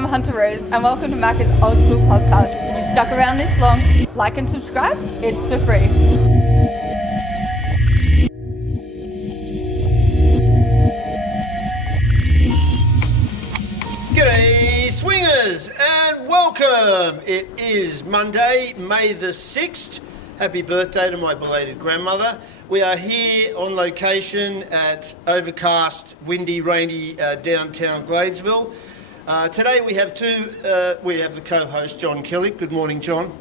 I'm Hunter Rose, and welcome to Macca's Old School Podcast. If you've stuck around this long, like and subscribe. It's for free. G'day swingers and welcome. It is Monday, May the 6th. Happy birthday to my belated grandmother. We are here on location at overcast, windy, rainy downtown Gladesville. Today we have the co-host John Kelly. Good morning, John.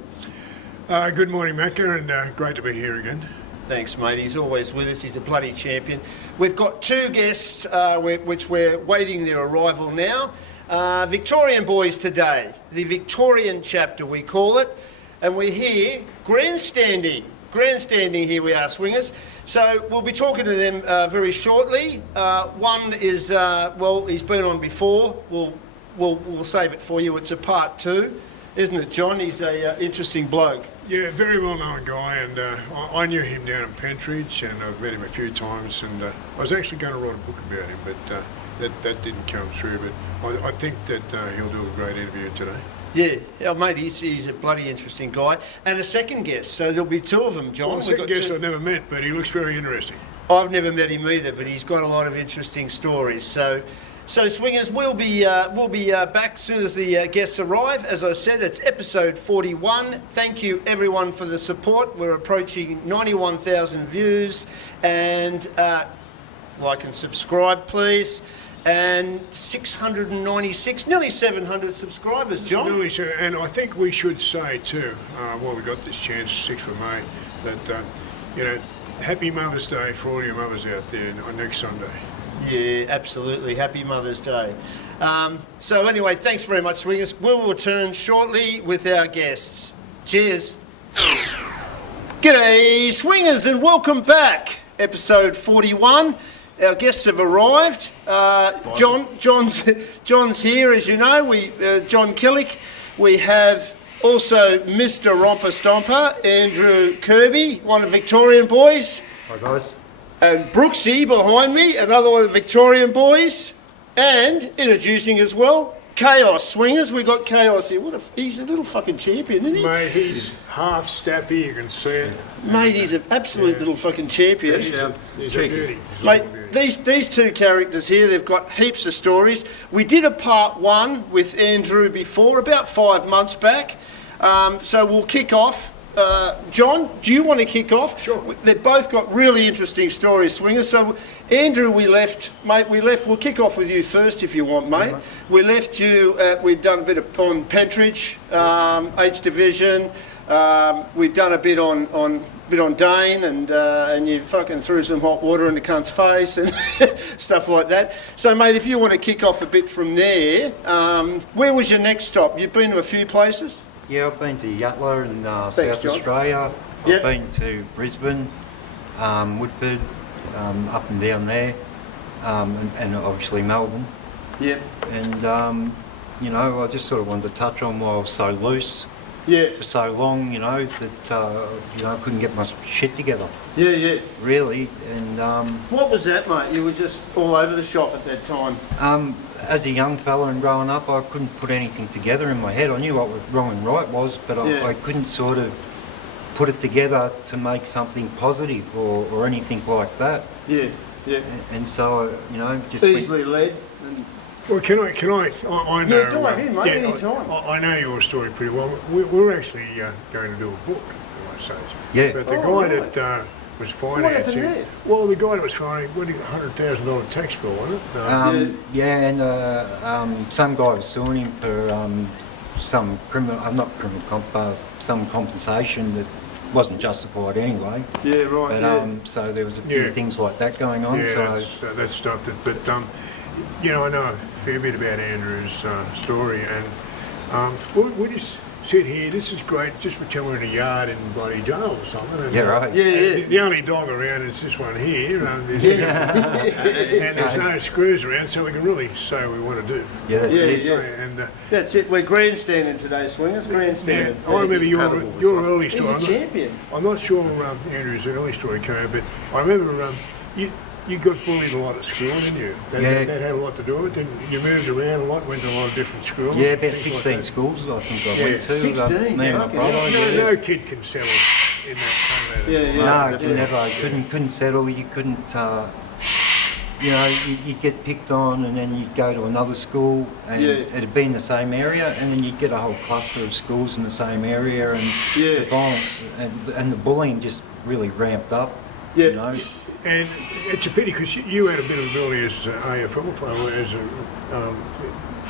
Good morning, Macca, and great to be here again. Thanks, mate. He's always with us. He's a bloody champion. We've got two guests which we're waiting their arrival now. Victorian boys today, the Victorian Chapter we call it, and we're here grandstanding here we are, swingers. So we'll be talking to them very shortly. One is he's been on before. We'll save it for you. It's a part two, isn't it, John? He's a interesting bloke. Yeah, very well known guy, and I knew him down in Pentridge, and I've met him a few times, and I was actually going to write a book about him, but that didn't come through. But I think that he'll do a great interview today. Yeah, mate, he's a bloody interesting guy. And a second guest, so there'll be two of them, John. Well, a second guest I've never met, but he looks very interesting. I've never met him either, but he's got a lot of interesting stories. So swingers, we'll be back as soon as the guests arrive. As I said, it's episode 41. Thank you, everyone, for the support. We're approaching 91,000 views. And like and subscribe, please. And 696, nearly 700 subscribers, John. Nearly so, and I think we should say too, while we got this chance, 6th of May, that Happy Mother's Day for all your mothers out there on next Sunday. Yeah, absolutely. Happy Mother's Day. So anyway, thanks very much, swingers. We'll return shortly with our guests. Cheers. G'day, swingers, and welcome back. Episode 41. Our guests have arrived. John's here, as you know. John Killick. We have also Mr. Romper Stomper, Andrew Kirby, one of the Victorian boys. Hi guys. And Brooksy behind me, another one of the Victorian boys. And introducing as well, Kaos, swingers. We got Kaos here. He's a little fucking champion, isn't he? Mate, he's half staffy, you can see it. Mate, he's an absolute little fucking champion. He's cheeky. Mate, these two characters here, they've got heaps of stories. We did a part one with Andrew before, about 5 months back. So we'll kick off. John, do you want to kick off? Sure. They've both got really interesting stories, swingers. So, Andrew, we'll kick off with you first if you want, mate. Right. We left you, we've done a bit on Pentridge, H Division. We've done a bit on Dane, and you fucking threw some hot water in the cunt's face and stuff like that. So, mate, if you want to kick off a bit from there, where was your next stop? You've been to a few places? Yeah, I've been to Outlaw in South John. Australia. I've been to Brisbane, Woodford, up and down there, and obviously Melbourne. Yep. And, I just sort of wanted to touch on why I was so loose for so long, that, I couldn't get my shit together. Yeah. Really, and... what was that, mate? You were just all over the shop at that time. As a young fella and growing up, I couldn't put anything together in my head. I knew what wrong and right was, but I couldn't sort of put it together to make something positive or anything like that. Yeah. And so, just... Easily led. Well, can I know... Yeah, dive in, mate, any time. I know your story pretty well. We're actually going to do a book, I might say. Yeah. But the guy that was financing... What happened there? Well, the guy that was financing, what, $100,000 tax bill, wasn't it? And some guy was suing him for some some compensation that wasn't justified anyway. Yeah, right. But so there was a few things like that going on. Yeah, so that's stuff that. But I know a fair bit about Andrew's story, and we just sit here. This is great. Just pretend we're in a yard in bloody jail or something. And, yeah, right. Yeah. The only dog around is this one here, and there's no screws around, so we can really say what we want to do. Yeah, that's it. Yeah. And that's it. We're grandstanding today, swingers. Grandstanding. Yeah, I remember your early story. He's a champion. I'm not sure Andrew's early story came out, but I remember you got bullied a lot at school, didn't you? That had a lot to do with it. You moved around a lot, went to a lot of different schools. Yeah, about things 16 like schools I think I went to. 16, me and my okay. brother. No kid can settle in that. No, you never. Couldn't settle. You couldn't. You know, you'd get picked on, and then you'd go to another school, and it'd be in the same area, and then you'd get a whole cluster of schools in the same area, and the violence and the bullying just really ramped up. Yeah. You know. And it's a pity because you had a bit of ability as an AFL player, as a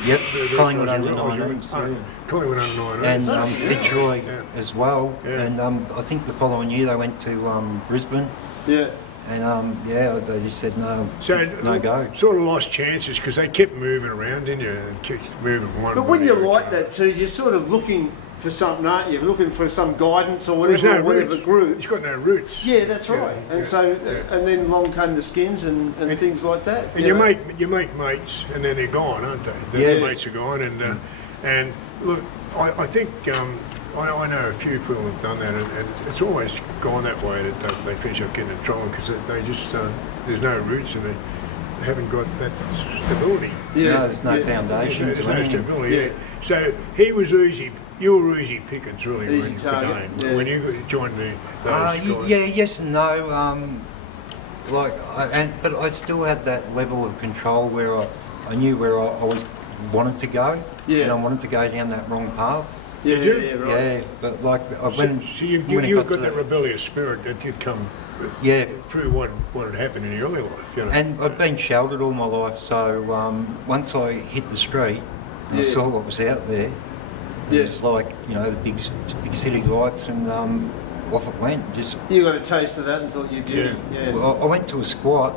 Yep, Collingwood under 19s. Collingwood under 19s. And Fitzroy as well. Yeah. And I think the following year they went to Brisbane. Yeah. And they just said no go. Sort of lost chances because they kept moving around, didn't you? And kept moving one. But when you're like that too, you're sort of looking for something, aren't you? Looking for some guidance or whatever, no whatever roots. group. It's got no roots. Yeah, that's right. And so, and then along came the skins and things like that. And you make mates, and then they're gone, aren't they? The mates are gone, and look, I think I know a few people have done that, and it's always gone that way that they finish up getting in trouble because they just there's no roots and they haven't got that stability. Yeah, no, there's no foundation. There's no stability. Yeah. So he was easy. You were easy pickings, really, Easy target, when you joined those guys. Yes and no. But I still had that level of control where I knew where I always wanted to go. Yeah. And I wanted to go down that wrong path. Yeah, Did you? yeah, right. Yeah, but like when So you got that rebellious spirit that did come through what had happened in your early life. You know? And I've been sheltered all my life, so once I hit the street and I saw what was out there, it was like, you know, the big city lights, and off it went. Just You got a taste of that and thought you'd get it. Yeah. Well, I went to a squat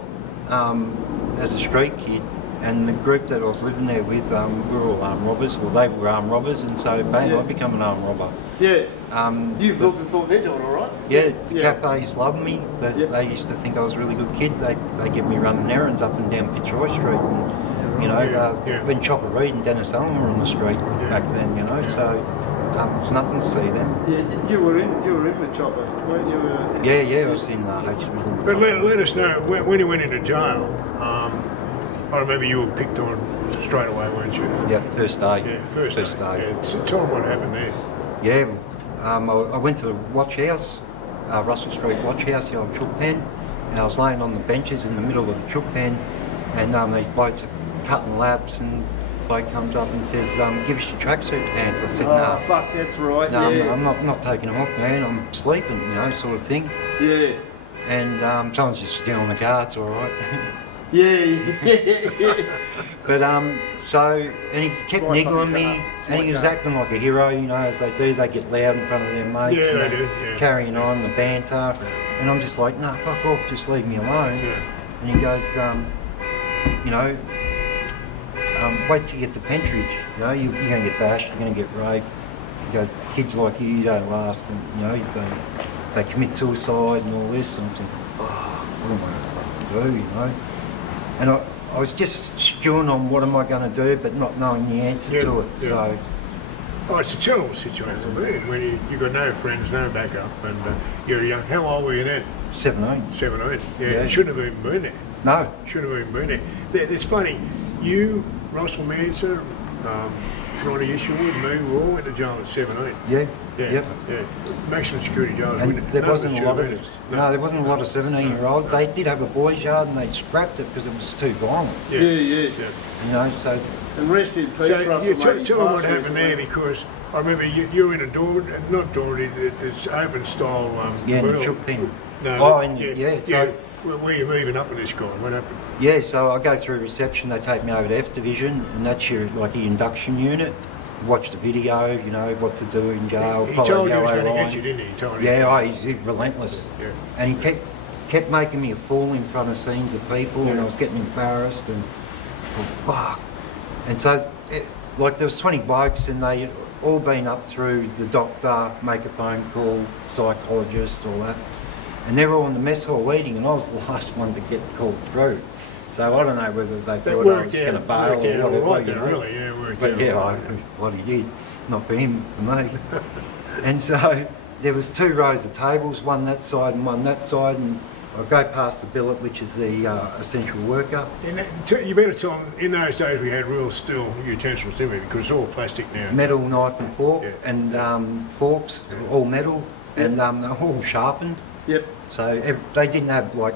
as a street kid, and the group that I was living there with, we were all armed robbers, or they were armed robbers, and so bang, I became an armed robber. Yeah. You've looked and thought they're doing all right. Yeah, the cafes loved me. They used to think I was a really good kid. They get me running errands up and down Fitzroy Street. And, you know, when Chopper Reed and Dennis Allen were on the street back then, you know, so there's nothing to see them. Yeah, you were in with Chopper, weren't you? Yeah, I was in H. But let us know, when you went into jail, I remember you were picked on straight away, weren't you? Yeah, first day. Yeah, first day. Yeah. So tell them what happened there. Yeah, I went to the watch house, Russell Street watch house, the old chook pen, and I was laying on the benches in the middle of the chook pen, and these blokes are cutting laps, and the bloke comes up and says, give us your tracksuit pants. I said, no. Oh, fuck, that's right. No, I'm not taking them off, man, I'm sleeping, you know, sort of thing. Yeah. And someone's just stealing the car, it's all right. Yeah. But and he kept niggling me, and he was acting like a hero, you know, as they do. They get loud in front of their mates, Yeah, they do. Yeah. carrying on the banter, and I'm just like, no, fuck off, just leave me alone. Yeah. And he goes, you know, wait till you get to Pentridge, you know, you're going to get bashed, you're going to get raped. He goes, kids like you don't last, and you know, they commit suicide and all this. And I'm thinking, what am I going to do, you know? And I was just stewing on what am I going to do, but not knowing the answer to it. Yeah. So, Oh, it's a terrible situation, man, when you got no friends, no backup, and you're young. How old were you then? 17. 17. Yeah, Yeah. you shouldn't have even been there. No. Should have even been there. It's funny, you, Russell Manser, Ronnie Isherwood, me, we all went to jail at 17. Yeah. Yeah, Yep. yeah. Maximum security jail. And there None wasn't us a lot should of have been. no, there wasn't a lot of 17-year-olds. They did have a boys' yard, and they scrapped it because it was too violent. Yeah. You know, so And rest in peace, So Russell. you mate, tell he them what passed happened there, recently. because I remember you were in a door, not Doherty, it's open style. yeah, and world. the chook pen. No, So where you moving up with this guy? What happened? yeah, so I go through reception. They take me over to F Division, and that's your like the induction unit. Watch the video, you know what to do in jail. He follow told you he was yellow going to line. get you, didn't he? He told you. Yeah, he's relentless. Yeah. And he kept making me a fool in front of scenes of people, and I was getting embarrassed, and fuck. And so, like, there was 20 blokes, and they all been up through the doctor, make a phone call, psychologist, all that. And they were all in the mess hall eating, and I was the last one to get called through. So I don't know whether they thought I was going to bail or whatever. Right you there, know. really, yeah, worked But out yeah, all I right. what he did, not for him, for me. And so there was 2 rows of tables, one that side and one that side, and I go past the billet, which is the essential worker. You better tell them, in those days we had real steel utensils, didn't we? Because it's all plastic now. Metal knife and fork, Yeah. and forks, all metal, and they're all sharpened. Yep. So they didn't have like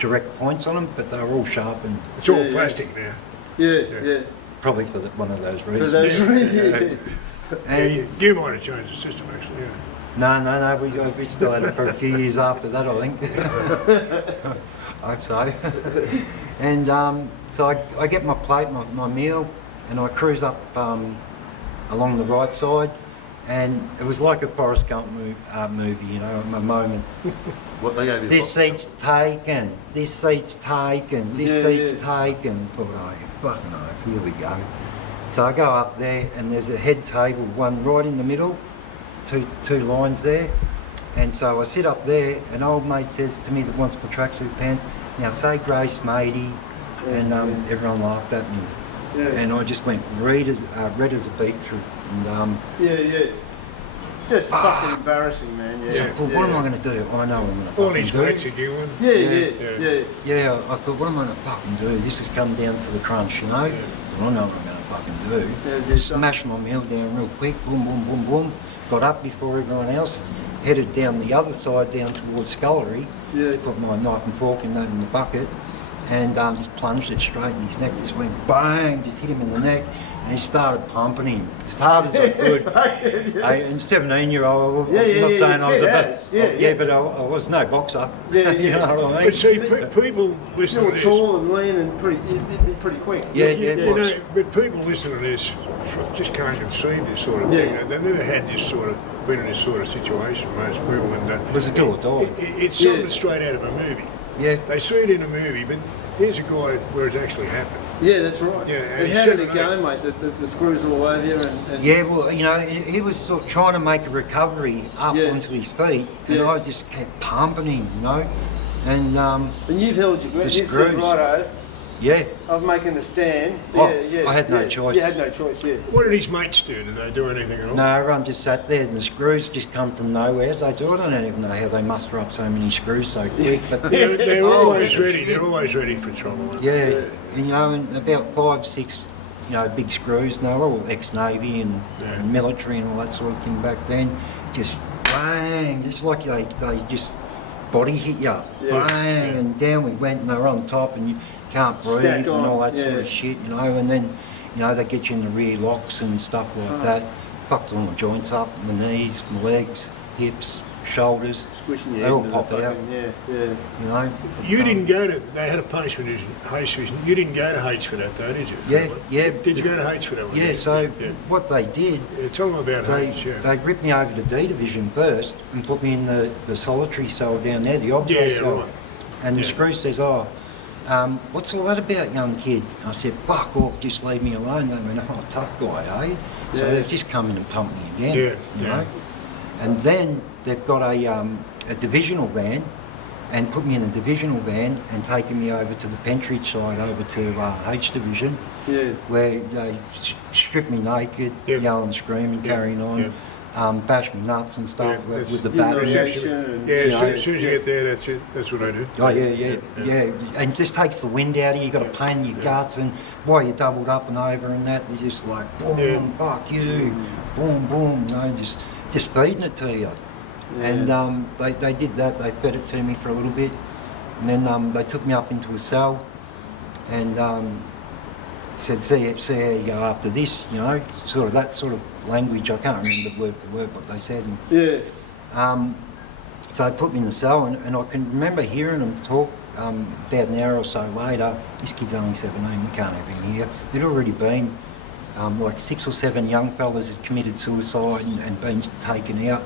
direct points on them, but they were all sharpened. It's all plastic now. Yeah. Probably for one of those reasons. For those reasons. Yeah, you might have changed the system actually. Yeah. No, we still had it for a few years after that, I think. I hope so. And so I get my plate, my meal, and I cruise up along the right side, and it was like a Forrest Gump movie, you know, a moment. What they gave you? This seat's taken, this seat's taken, this seat's taken. Thought, oh, fucking oath, here we go. So I go up there, and there's a head table, one right in the middle, two lines there. And so I sit up there, and old mate says to me that wants my tracksuit pants, now say grace, matey, and everyone laughed at me. Yeah. And I just went red as a beetroot. And Just fucking embarrassing, man. Yeah. so I thought, what am I going to do? I know what I'm going to All fucking these do. mates are doing. Yeah. Yeah, I thought, what am I going to fucking do? This has come down to the crunch, you know? I know what I'm going to fucking do. Yeah, Just smashed my meal down real quick, boom, boom, boom, boom. Got up before everyone else, headed down the other side, down towards scullery, to put my knife and fork in the bucket, and just plunged it straight in his neck. Just went bang, just hit him in the neck, and he started pumping him as hard as I could. I'm 17-year-old. I'm not saying I was a bit, but I was no boxer. You know what I mean? But see, people listen to You're this. tall and lean and pretty quick. You know, but people listening to this just can't conceive this sort of thing. They've never had this sort of, been in this sort of situation, most people. And It was a do or die. It's something straight out of a movie. Yeah. They see it in a movie, but here's a guy where it actually happened. Yeah, that's right. Yeah, and and how he did said it go, mate? The screws all over you and Yeah, well, you know, he was sort of trying to make a recovery up onto his feet, and I just kept pumping him, you know. And And you've held your breath. The You've said, screws. righto, yeah, I'm making a stand. Oh, Yeah. I had no choice. You had no choice, yeah. What did his mates do? Did they do anything at all? no, everyone just sat there, and the screws just come from nowhere. So I don't even know how they muster up so many screws so quick. But They're always ready. They're always ready for trouble. Aren't they? yeah, you know, and about 5, 6, you know, big screws. And they were all ex-navy and military and all that sort of thing back then. Just bang, just like they just body hit you, bang, and down we went, and they were on top, and you can't breathe Stack and all that on, sort of shit, you know. And then, you know, they get you in the rear locks and stuff like that. Fucked all my joints up, my knees, my legs, hips, shoulders. Squishing They your all head into pop the out, fucking, yeah. you know. You But, didn't go to, they had a punishment in H division. You didn't go to H for that though, did you? Yeah. Did you go to H for that one? Yeah, so what they did, Tell them about H, they ripped me over to D division first and put me in the solitary cell down there, the observation cell. Right. And the screw says, what's all that about, young kid? I said, fuck off, just leave me alone. They went, oh, tough guy, eh? So they've just come in and pumped me again, you know. And then they've got a divisional van and put me in a divisional van and taken me over to the Pentridge side, over to H division, where they stripped me naked, yelling, screaming, carrying on. Bash me nuts and stuff with the bat. As soon as you get there, that's it. That's what I do. Oh yeah. And it just takes the wind out of you. You got a pain in your guts, and while you're doubled up and over and that, you're just like boom, fuck you, boom, boom. You know, just feeding it to you. And they did that. They fed it to me for a little bit, and then they took me up into a cell, and said, see how you go after this. You know, sort of that sort of language. I can't remember word for word what they said. And, so they put me in the cell, and I can remember hearing them talk about an hour or so later. This kid's only 17, we can't have him here. There'd already been like 6 or 7 young fellas had committed suicide and been taken out.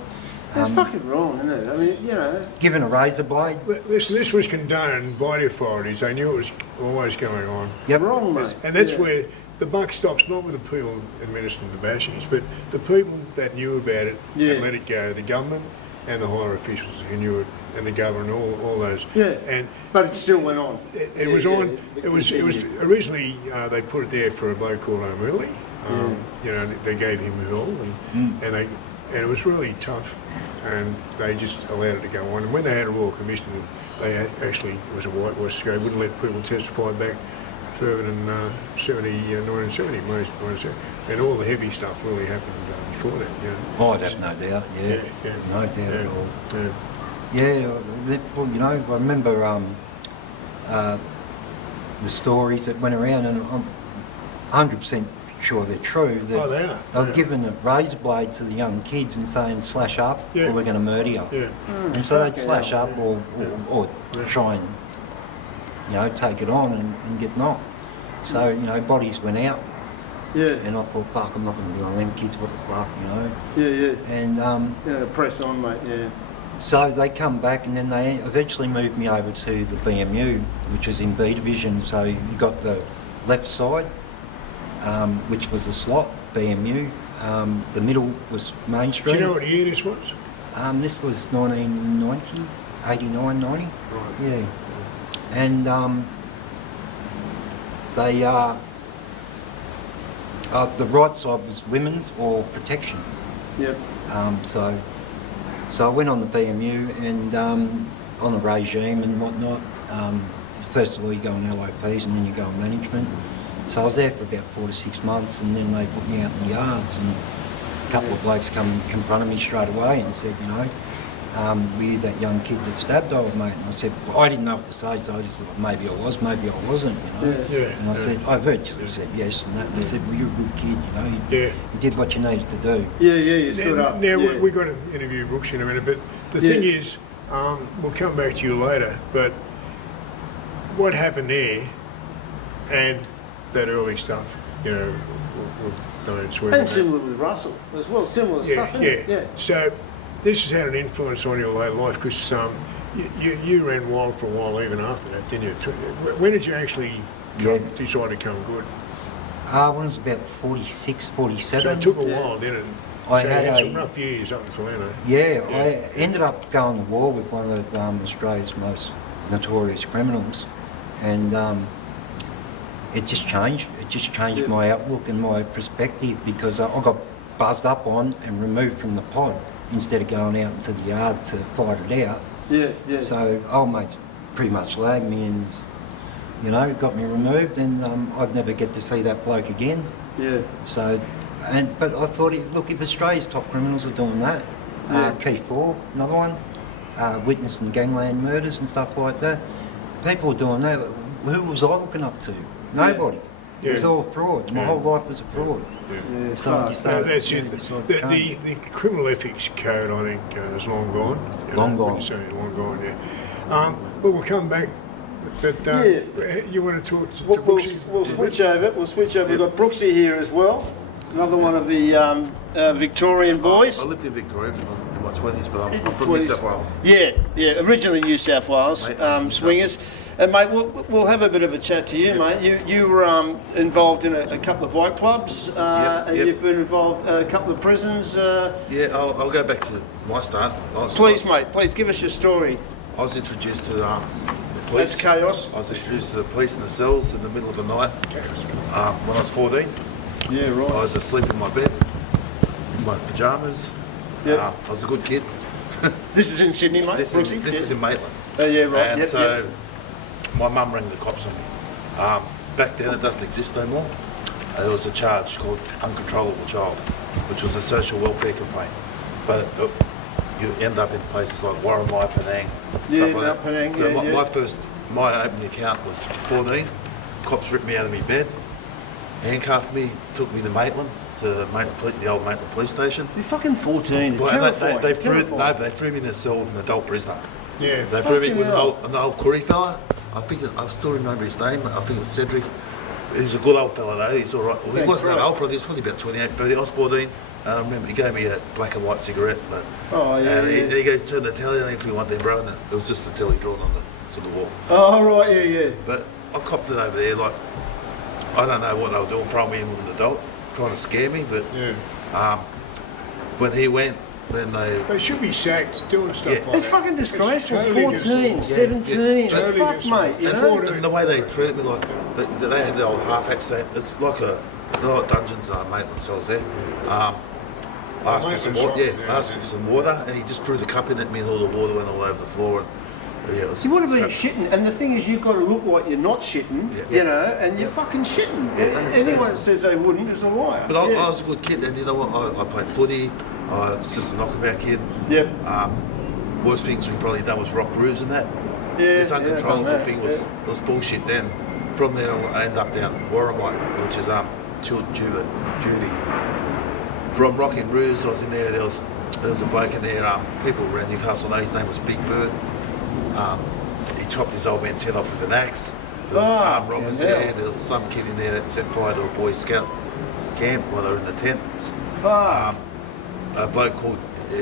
That's fucking wrong, isn't it? I mean, you know. Given a razor blade. This was condoned by the authorities. They knew it was always going on. Yep. Wrong, mate. And that's where the buck stops, not with the people administering the bashings, but the people that knew about it and let it go, the government and the higher officials who knew it, and the governor and all those. But it still went on. It was on. It was originally they put it there for a bloke called O'Malley. You know, they gave him hell, and it was really tough, and they just allowed it to go on. And when they had a Royal Commission actually, it was a whitewash. They wouldn't let people testify back further than 1970, and all the heavy stuff really happened before that. You know. Oh, I'd have no doubt. Yeah, no doubt at all. Well, you know, I remember the stories that went around, and I'm 100% sure they're true. That They are. They were giving a razor blade to the young kids and saying, slash up or we're going to murder you. Yeah. And so they'd slash up or try and, you know, take it on and get knocked. So, you know, bodies went out. Yeah. And I thought, fuck, I'm not going to be on them kids, what the fuck, you know. Yeah. And Press on, mate. Yeah. so they come back, and then they eventually moved me over to the BMU, which was in B Division. So you got the left side, which was the slot, BMU. The middle was Main Street. Do you know what year this was? This was 1990, 89, 90. Right. Yeah. And they the right side was women's or protection. Yep. So I went on the BMU and on the regime and whatnot. First of all, you go on LOPs and then you go on management. So I was there for about 4 to 6 months, and then they put me out in the yards, and a couple of blokes come and confronted me straight away and said, you know, were you that young kid that stabbed old mate? And I said, well, I didn't know what to say, so I just thought maybe I was, maybe I wasn't, you know. And I said, I've heard you said yes and that. And they said, well, you're a good kid, you know, you did what you needed to do. You stood up. Now, we've got to interview Brooksy in a minute, but the thing is, we'll come back to you later, but what happened there and that early stuff, you know, don't swear. And similar with Russell as well, similar stuff, isn't it? Yeah. So this has had an influence on your late life, because you ran wild for a while even after that, didn't you? When did you actually decide to come good? When I was about 46, 47. So it took a while, didn't it? I so had you had some rough years up until then, I ended up going to war with one of Australia's most notorious criminals, and it just changed. It just changed my outlook and my perspective, because I got buzzed up on and removed from the pod instead of going out into the yard to fight it out. So old mates pretty much lagged me and, you know, got me removed, and I'd never get to see that bloke again. So, but I thought, look, if Australia's top criminals are doing that, Key 4, another one, witnessing gangland murders and stuff like that, people are doing that. Who was I looking up to? Nobody. It was all fraud. My whole life was a fraud. So that's it. The criminal ethics code, I think, is long gone. Long gone. Long gone, yeah. But we'll come back. But you want to talk to Brooksy? We'll switch over. We've got Brooksy here as well. Another one of the Victorian boys. I lived in Victoria in my 20s, but I'm from New South Wales. Yeah. Originally New South Wales, swingers. And mate, we'll have a bit of a chat to you, mate. You were involved in a couple of bike clubs, and you've been involved in a couple of prisons. I'll go back to my start. Please give us your story. I was introduced to the police. That's Kaos. I was introduced to the police in the cells in the middle of the night when I was 14. Yeah, right. I was asleep in my bed, in my pyjamas. I was a good kid. This is in Sydney, mate. This is in Maitland. Yeah, right. And my mum rang the cops on me. Back then, it doesn't exist no more. There was a charge called uncontrollable child, which was a social welfare complaint. But you end up in places like Warramai, Penang, stuff like that. Penang, so my opening account was 14. Cops ripped me out of my bed, handcuffed me, took me to Maitland, to the old Maitland police station. You're fucking 14. They threw me in the cell with an adult prisoner. Yeah. They threw me with an old Curry fella. I still remember his name. I think it was Cedric. He's a good old fella though. He's all right. Well, he wasn't that old, probably. He was probably about 28, 30. I was 14. I remember he gave me a black and white cigarette. He goes, turn the telly on if you want there, bro. And it was just the telly drawn on the wall. Oh, right, yeah. But I copped it over there. Like, I don't know what they were doing, throwing me in with an adult, trying to scare me. But when he went, they should be sacked doing stuff like that. It's fucking disgraceful. Totally 14, 17. Totally Fuck, mate. You know? And the way they treated me, like they had the old half hats. It's like dungeons, Maitland cells there. I asked for some water. I asked for some water, and he just threw the cup in at me, and all the water went all over the floor. Yeah, it was, You would have been shitting, and the thing is, you've got to look like you're not shitting, you know, and you're fucking shitting. Anyone that says they wouldn't is a liar. But I was a good kid, and you know what? I played footy. I was just a knockabout kid. Yep. Worst things we probably done was rock brews and that. Yeah, This uncontrollable yeah, thing was bullshit then. From there, I ended up down Warramite, which is juvie. From Rock and Brews, I was in there. There was a bloke in there. People around Newcastle know his name was Big Bird. He chopped his old man's head off with an axe. There was armed robbers there. There was some kid in there that set fire to a Boy Scout camp while they were in the tents. A bloke called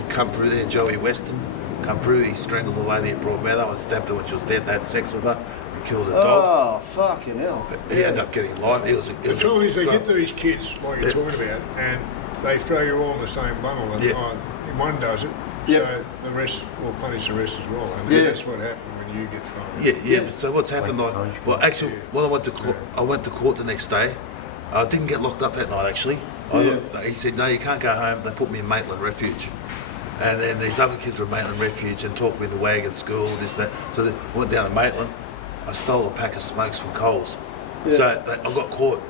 come through there, Joey Weston, come through. He strangled a lady at Broadmeadow and stabbed her when she was dead. They had sex with her and killed a dog. Oh, fucking hell. He ended up getting life. The trouble is, they get these kids, like you're talking about, and they throw you all in the same bundle, and one does it, so the rest will punish the rest as well, and that's what happened when you get thrown. Yeah. So what's happened? Well, actually, when I went to court the next day. I didn't get locked up that night. Actually, he said, "No, you can't go home." They put me in Maitland Refuge, and then these other kids from Maitland Refuge and talked me in the wagon school, this and that. So I went down to Maitland. I stole a pack of smokes from Coles. So I got caught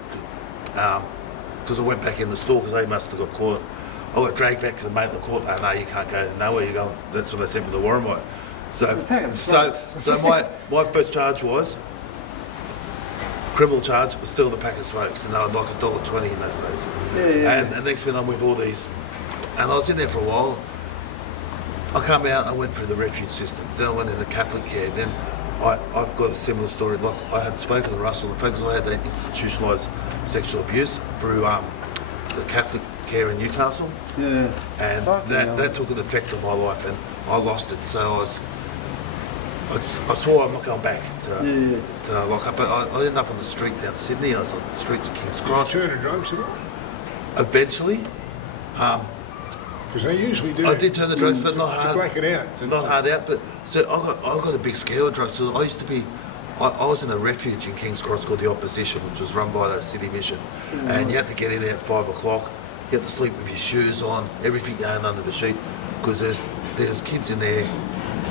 because I went back in the store because they must have got caught. I got dragged back to the Maitland court. Oh, no, you can't go nowhere. You're going. That's what they sent me to Warramite. So my first charge was criminal charge, steal the pack of smokes, and they were like $1.20 in those days. And the next thing I'm with all these, and I was in there for a while. I come out, I went through the refuge system, then I went into Catholic care, then I've got a similar story. Like I had spoken to Russell, the fact I had that institutionalised sexual abuse through the Catholic care in Newcastle. And that took an effect on my life, and I lost it. So I swore I'm not going back to lock up, but I ended up on the street down Sydney. I was on the streets of King's Cross. Did you turn to drugs at all? Eventually. Because they usually do. I did turn to drugs, but not hard. To black it out. Not hard out, but so I got a big scare with drugs. So I used to be, I was in a refuge in King's Cross called the Opposition, which was run by the City Mission, and you had to get in there at 5 o'clock. You had to sleep with your shoes on, everything going under the sheet, because there's kids in there.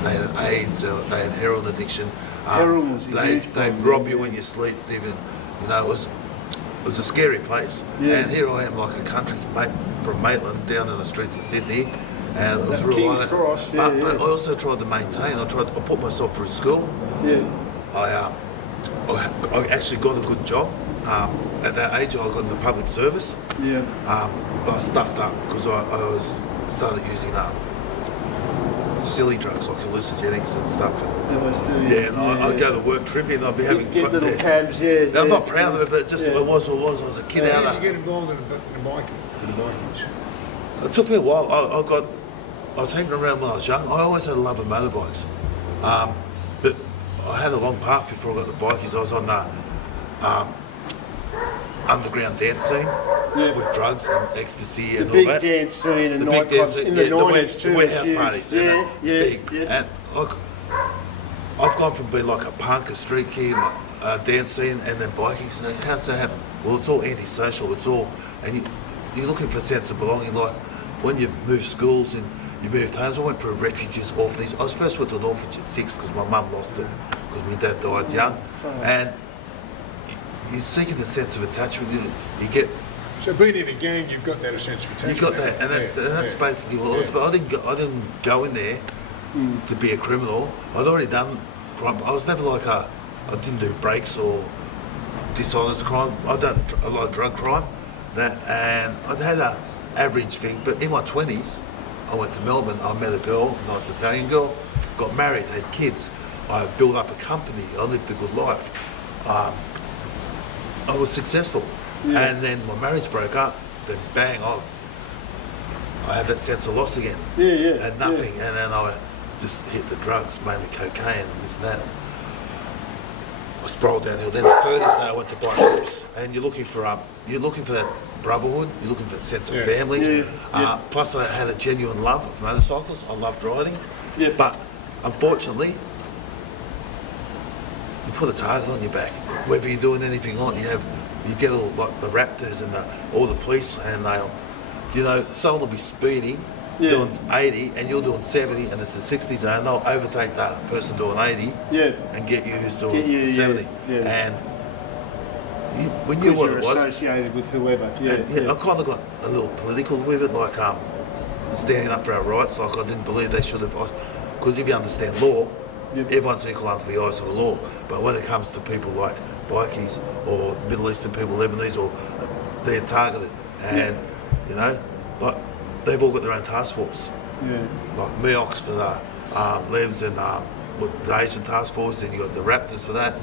They had AIDS, they had heroin addiction. Heroin was a huge They'd problem, rob you when you sleep. Even, you know, it was a scary place. And here I am, like a country mate from Maitland, down in the streets of Sydney, and it was real. King's Cross, but I also tried to maintain. I put myself through school. I actually got a good job. At that age, I got into public service. But I stuffed up because I started using silly drugs like hallucinogenics and stuff. And I'd go to work tripping. I'd be having get fun little there. tabs, I'm not proud of it, but it's just it was. I was a kid out How there. did you get involved in the biking? It took me a while. I was hanging around when I was young. I always had a love of motorbikes. But I had a long path before I got the bikies. I was on the underground dance scene with drugs and ecstasy and all that. The big dance scene and The big nightclubs dance, in the 90s the too. warehouse parties. Yeah. And I've gone from being like a punk, a street kid, a dance scene, and then biking. So how's that happen? Well, it's all antisocial. It's all, and you're looking for a sense of belonging. Like when you move schools and you moved homes. I went for a refugees orphanage. I was first went to an orphanage at 6 because my mum lost it because my dad died young, and you're seeking a sense of attachment. You get. So being in a gang, you've got that sense of attachment. You got that, and that's basically what it was. But I didn't go in there to be a criminal. I'd already done crime. I was never like I didn't do breaks or dishonest crime. I'd done a lot of drug crime, and I'd had an average thing. But in my 20s, I went to Melbourne. I met a girl, a nice Italian girl, got married, had kids. I built up a company. I lived a good life. I was successful. And then my marriage broke up, then bang, I had that sense of loss again. And nothing. And then I just hit the drugs, mainly cocaine and this and that. I spiraled downhill. Then in the 30s now I went to buy shops. And you're looking for that brotherhood, you're looking for that sense of family. Plus I had a genuine love of motorcycles. I loved riding. But unfortunately, you put a target on your back. Whether you're doing anything on, you get all like the Raptors and all the police, and someone will be speeding doing 80 and you're doing 70 and it's a 60 zone, they'll overtake that person doing 80 and get you who's doing 70. And when you what you're it was, associated with whoever. I kind of got a little political with it, like standing up for our rights. Like I didn't believe they should have, because if you understand law, everyone's equal under the eyes of the law. But when it comes to people like bikies or Middle Eastern people, Lebanese, or they're targeted, and you know, like they've all got their own task force. Like MEOX for the Lebs and with the Asian task force. Then you got the Raptors for that.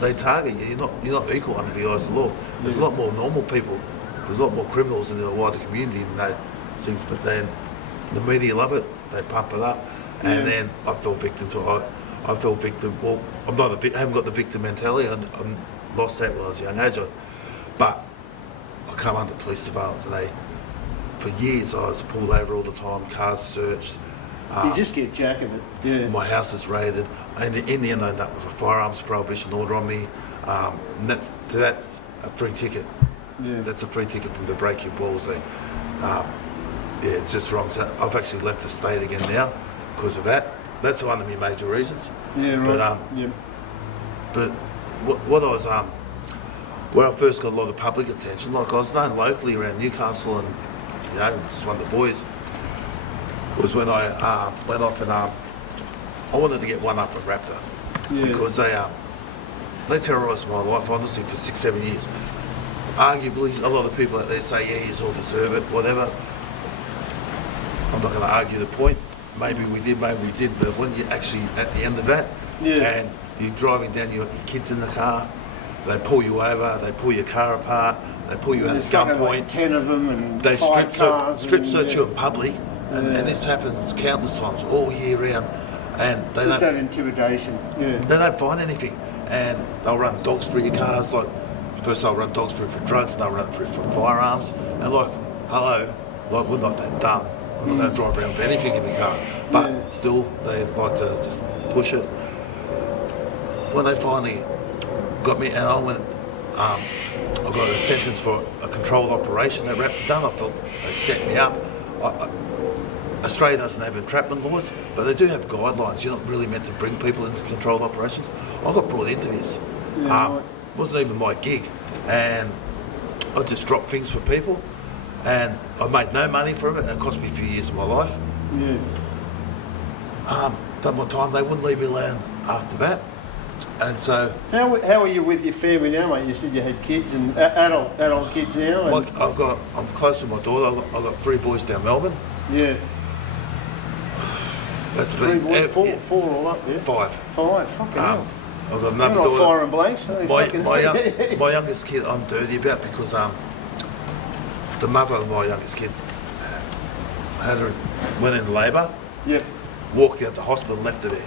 They target you. You're not equal under the eyes of the law. There's a lot more normal people. There's a lot more criminals in the wider community than those things. But then the media love it. They pump it up, and then I fell victim to it. I fell victim. Well, I haven't got the victim mentality. I lost that when I was a young age. But I come under police surveillance, and for years I was pulled over all the time. Cars searched. You just get jack of it. My house is raided. And in the end, I ended up with a firearms prohibition order on me. And that's a free ticket. That's a free ticket from the break your balls. It's just wrong. So I've actually left the state again now because of that. That's one of my major reasons. But what I was where I first got a lot of public attention, like I was known locally around Newcastle, and you know, just one of the boys, was when I went off and I wanted to get one up at Raptor because they terrorised my life honestly for 6-7 years. Arguably, a lot of people out there say, yeah, you all deserve it, whatever. I'm not going to argue the point. Maybe we did, maybe we didn't. But when you're actually at the end of that, and you're driving down, your kids in the car, they pull you over, they pull your car apart, they pull you out at gunpoint. Like 10 of them, and they strip search you in public. public, and this happens countless times all year round. And they just don't, that intimidation. They don't find anything, and they'll run dogs through your cars. Like first they'll run dogs through for drugs, and they'll run through for firearms. And like, hello, like we're not that dumb. I'm not going to drive around for anything in my car, but still they like to just push it. When they finally got me, and I went, I got a sentence for a controlled operation that Raptor done. I thought they set me up. Australia doesn't have entrapment laws, but they do have guidelines. You're not really meant to bring people into controlled operations. I got brought into this. Wasn't even my gig, and I just dropped things for people, and I made no money from it. It cost me a few years of my life. Done my time. They wouldn't leave me alone after that, and so. How are you with your family now, mate? You said you had kids and adult kids now. And I'm close to my daughter. I've got 3 boys down Melbourne. That's been four all up, 5. 5, fucking hell. I've got another You're not daughter. firing blanks. My youngest kid I'm dirty about because the mother of my youngest kid went in labour, walked out the hospital and left her there.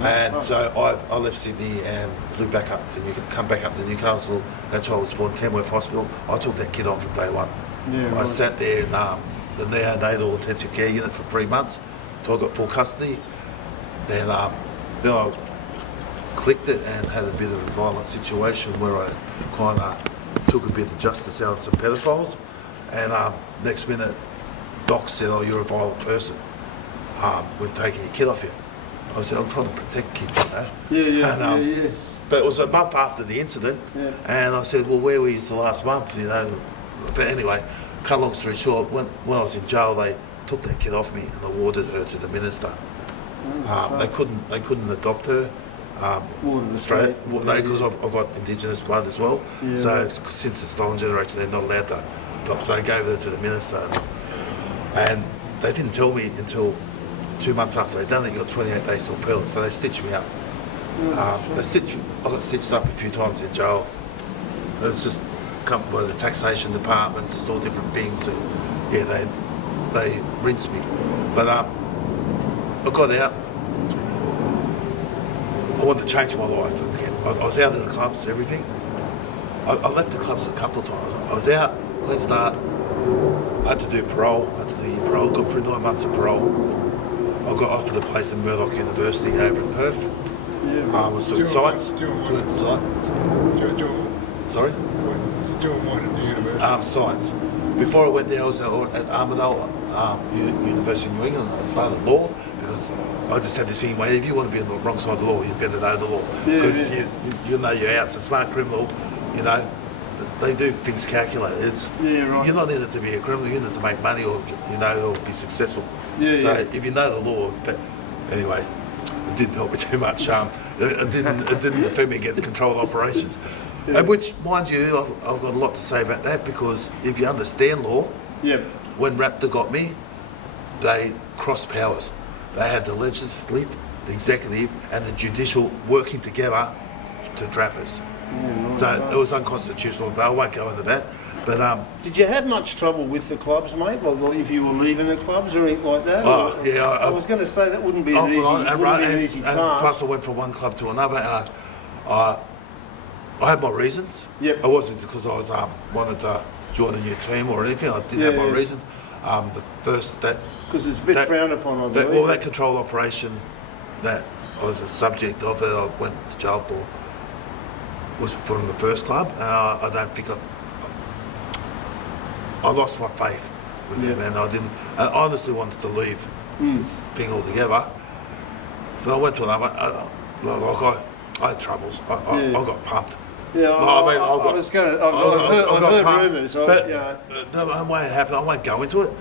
And so I left Sydney and flew back up to come back up to Newcastle. That child was born in Tamworth Hospital. I took that kid on from day one. I sat there in the neonatal intensive care unit for 3 months till I got full custody. Then I clicked it and had a bit of a violent situation where I kind of took a bit of justice out of some pedophiles. And next minute, Doc said, "Oh, you're a violent person. We're taking your kid off you." I said, "I'm trying to protect kids, you know." But it was a month after the incident, and I said, "Well, where were you the last month?" You know. But anyway, cut a long story short, when I was in jail, they took that kid off me and awarded her to the minister. They couldn't adopt her. Straight, because I've got Indigenous blood as well. So since the stolen generation, they're not allowed to adopt. So they gave her to the minister, and they didn't tell me until 2 months after they'd done it. You got 28 days to appeal it. So they stitched me up. I got stitched up a few times in jail. It's just come by the taxation department, just all different things. And, they rinsed me. But I got out. I wanted to change my life again. I was out of the clubs, everything. I left the clubs a couple of times. I was out, clean start. I had to do parole. I had to do your parole. Got through 9 months of parole. I got offered a place in Murdoch University over in Perth. I was doing science. Doing science. Sorry? Doing what at the university? Science. Before I went there, I was at Armadale University of New England. I started law because I just had this thing where if you want to be on the wrong side of the law, you better know the law. Because you know you're out. It's a smart criminal, you know. They do things calculated. It's, You're not in it to be a criminal, you're in it to make money or, you know, or be successful. So if you know the law, but anyway, it didn't help me too much. It didn't defend me against controlled operations. And which, mind you, I've got a lot to say about that because if you understand law, when Raptor got me, they crossed powers. They had the legislative, the executive, and the judicial working together to trap us. So it was unconstitutional, but I won't go into that. But Did you have much trouble with the clubs, mate? Well, if you were leaving the clubs or anything like that? I was going to say that wouldn't be an easy task. Plus, I went from one club to another. I had my reasons. It wasn't because I was wanted to join a new team or anything. I did have my reasons. The first because it's a bit frowned upon, I believe. That control operation that I was a subject of that I went to jail for was from the first club. I don't think I lost my faith with him, and I honestly wanted to leave this thing altogether. So I went to another. I had troubles. I got pumped. I've heard rumours. The way it happened, I won't go into it.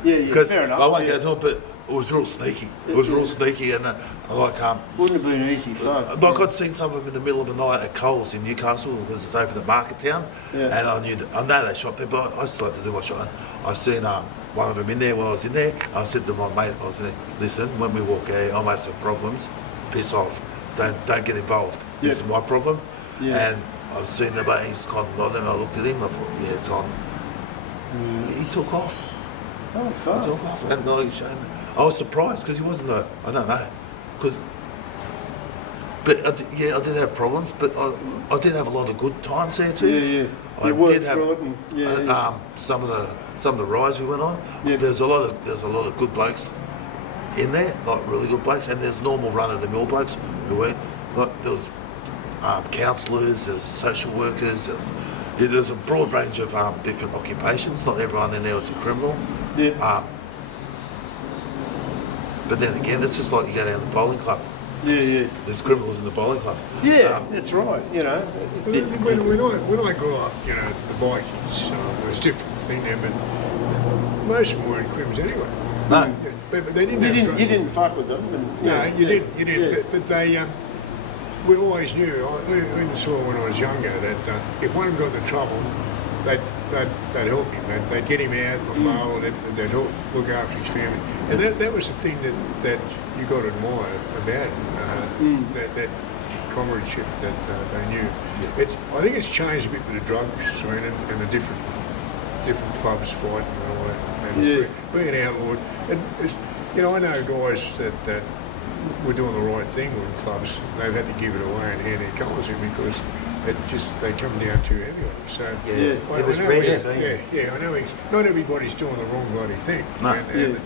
Fair enough. I won't go into it, but it was real sneaky. It was real sneaky, and wouldn't have been easy fun. I'd seen some of them in the middle of the night at Kaos in Newcastle because it's open at Market Town, and I know they shot there, but I still had to do my shot. I seen one of them in there when I was in there. I said to my mate, I was in there, listen, when we walk out, I might have problems. Piss off. Don't get involved. This is my problem. And I was seeing the mate, he's kind of nodding. I looked at him. I thought, it's on. He took off. Oh, fun. He took off, and I was surprised because he wasn't I don't know. But I did have problems, but I did have a lot of good times there too. I did have some of the rides we went on. There's a lot of good blokes in there, like really good blokes, and there's normal run-of-the-mill blokes who went. Like there was counsellors, there's social workers. There's a broad range of different occupations. Not everyone in there was a criminal. But then again, it's just like you go down to the bowling club. There's criminals in the bowling club. That's right. You know. When I grew up, you know, the bikies, there was different thing there, but most of them weren't criminals anyway. No. But they didn't. You didn't fuck with them. You didn't. You didn't. But they. We always knew. I even saw when I was younger that if one of them got into trouble, they'd help him. They'd get him out on bail. They'd help look after his family. And that was the thing that you got to admire about it, that comradeship that they knew. I think it's changed a bit with the drug scene and the different clubs fighting and all that. And being outlawed. And you know, I know guys that were doing the right thing with clubs. They've had to give it away and hand their colours in because they come down too heavy on them. So I know not everybody's doing the wrong bloody thing. No. And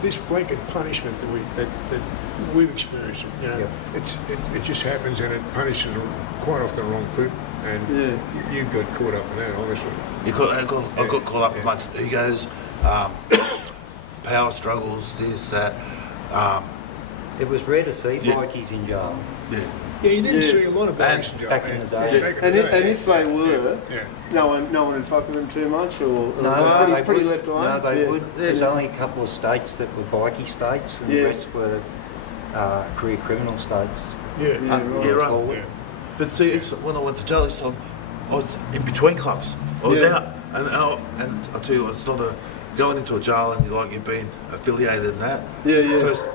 this blanket punishment that we've experienced, you know, it just happens and it punishes quite often the wrong people. And you got caught up in that, obviously. I got caught up amongst egos, power struggles, this, that. It was rare to see bikies in jail. Yeah, you didn't see a lot of bikes in jail. Back in the day. And if they were, no one would fuck with them too much, or No, pretty left alone? No, they would. There's only a couple of states that were bikie states, and the rest were career criminal states. Right. But see, when I went to jail this time, I was in between clubs. I was out, and I tell you, it's not going into a jail and you've been affiliated in that. First,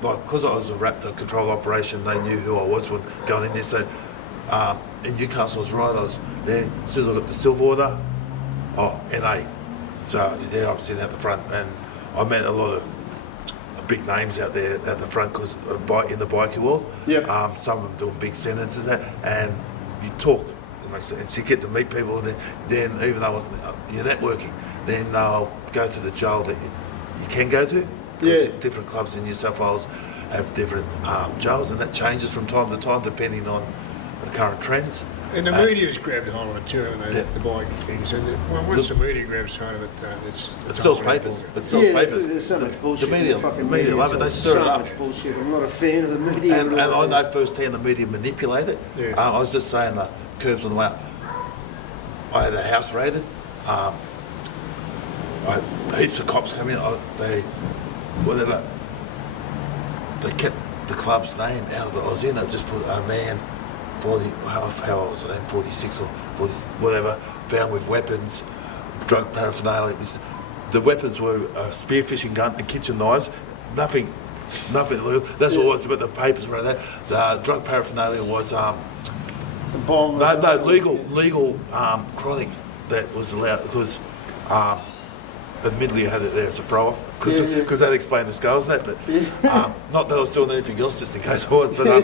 because I was a Raptor control operation, they knew who I was when going in there. So in Newcastle, I was right. I was there. As soon as I got the silver order, NA. So there I'm sitting at the front, and I met a lot of big names out there at the front because in the bikie world. Some of them doing big sentences and you talk. And you get to meet people. Then even though you're networking, then they'll go to the jail that you can go to. Different clubs in New South Wales have different jails, and that changes from time to time depending on the current trends. And the media's grabbed hold of it too, haven't they? Yeah. The biking things. And once the media grabs hold of it, It sells papers. It sells papers. There's so much bullshit. The media, fucking love it. They stir so it up. much bullshit. I'm not a fan of the media. And I know firsthand the media manipulate it. Yeah. I was just saying the Curbs on the way out. I had a house raided. I had heaps of cops come in. They kept the club's name out of it. I was in it, just put a man, 40, how old was I then, 46 or 40, whatever, found with weapons, drug paraphernalia. The weapons were a spearfishing gun and kitchen knives. Nothing illegal. That's what it was, but the papers were that. The drug paraphernalia was legal chronic that was allowed because admittedly I had it there as a throw off because that explained the scales and that, but not that I was doing anything else just in case I was. But no,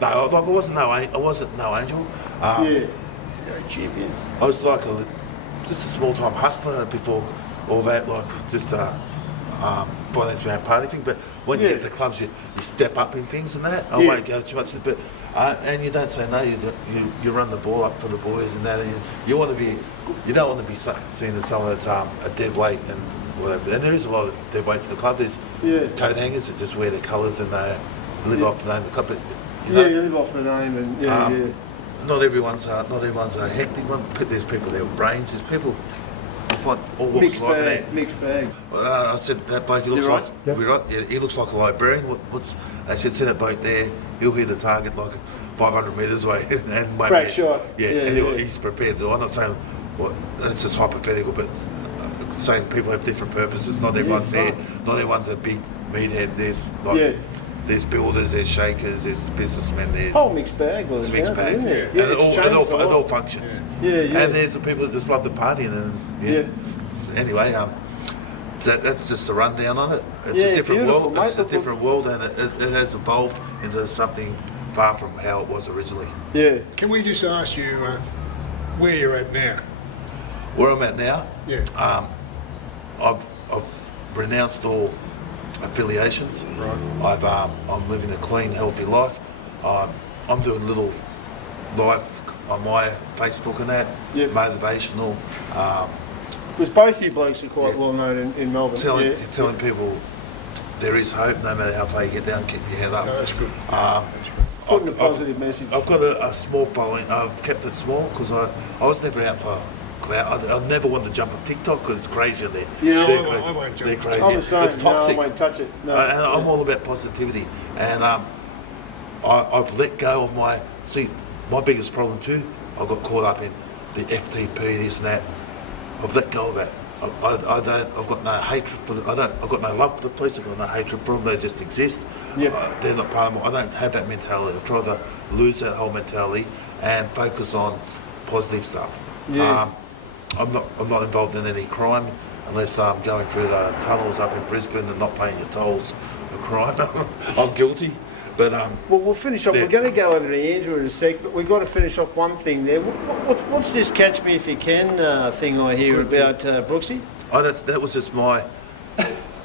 like I wasn't no angel. Champion. I was like just a small time hustler before all that, like just finance man party thing. But when you get to the clubs, you step up in things and that. I won't go too much, but and you don't say no. You run the ball up for the boys and that. You want to be. You don't want to be seen as someone that's a dead weight and whatever. And there is a lot of dead weights in the club. There's coat hangers that just wear their colours and they live off the name of the club. But, you live off the name and Not everyone's a hectic one. There's people there with brains. There's people. I find all walks mixed of life. bag. Mixed bag. I said that bloke. He looks You're like. right. We're right. Yeah, he looks like a librarian. They said, see that bloke there? He'll hit the target like 500 metres away and won't Great miss. shot. Yeah, he's prepared to. I'm not saying. Well, that's just hypothetical, but saying people have different purposes. Not everyone's there. Not everyone's a big meathead. There's builders, there's shakers, there's businessmen, there's whole mixed bag. Well, it's a mixed bag. Isn't it? And it all functions. Yeah. And there's the people that just love the party and anyway, that's just a rundown on it. It's a different world. Mate. It's a different world, and it has evolved into something far from how it was originally. Yeah. Can we just ask you where you're at now? Where I'm at now, Yeah. I've renounced all affiliations. Right. I'm living a clean, healthy life. I'm doing little life on my Facebook and that, motivational. Because both you blokes are quite well known in Melbourne. Telling people there is hope, no matter how far you get down, keep your head up. No, that's good. Putting a positive message. I've got a small following. I've kept it small because I was never out for clout. I never wanted to jump on TikTok because it's crazy on there. Yeah, I won't jump. They're crazy. I'm the same. It's toxic. No, I won't touch it. No. And I'm all about positivity. And I've let go of my biggest problem too. I got caught up in the FTP, this and that. I've let go of that. I've got no hatred for them. I've got no love for the police. I've got no hatred for them. They just exist. They're not part of me. I don't have that mentality. I've tried to lose that whole mentality and focus on positive stuff. I'm not involved in any crime unless I'm going through the tunnels up in Brisbane and not paying your tolls. A crime. I'm guilty. But well, we'll finish off. We're going to go over to Andrew in a sec, but we've got to finish off one thing there. What's this catch me if you can thing I hear about Brooksy? Oh, that was just my.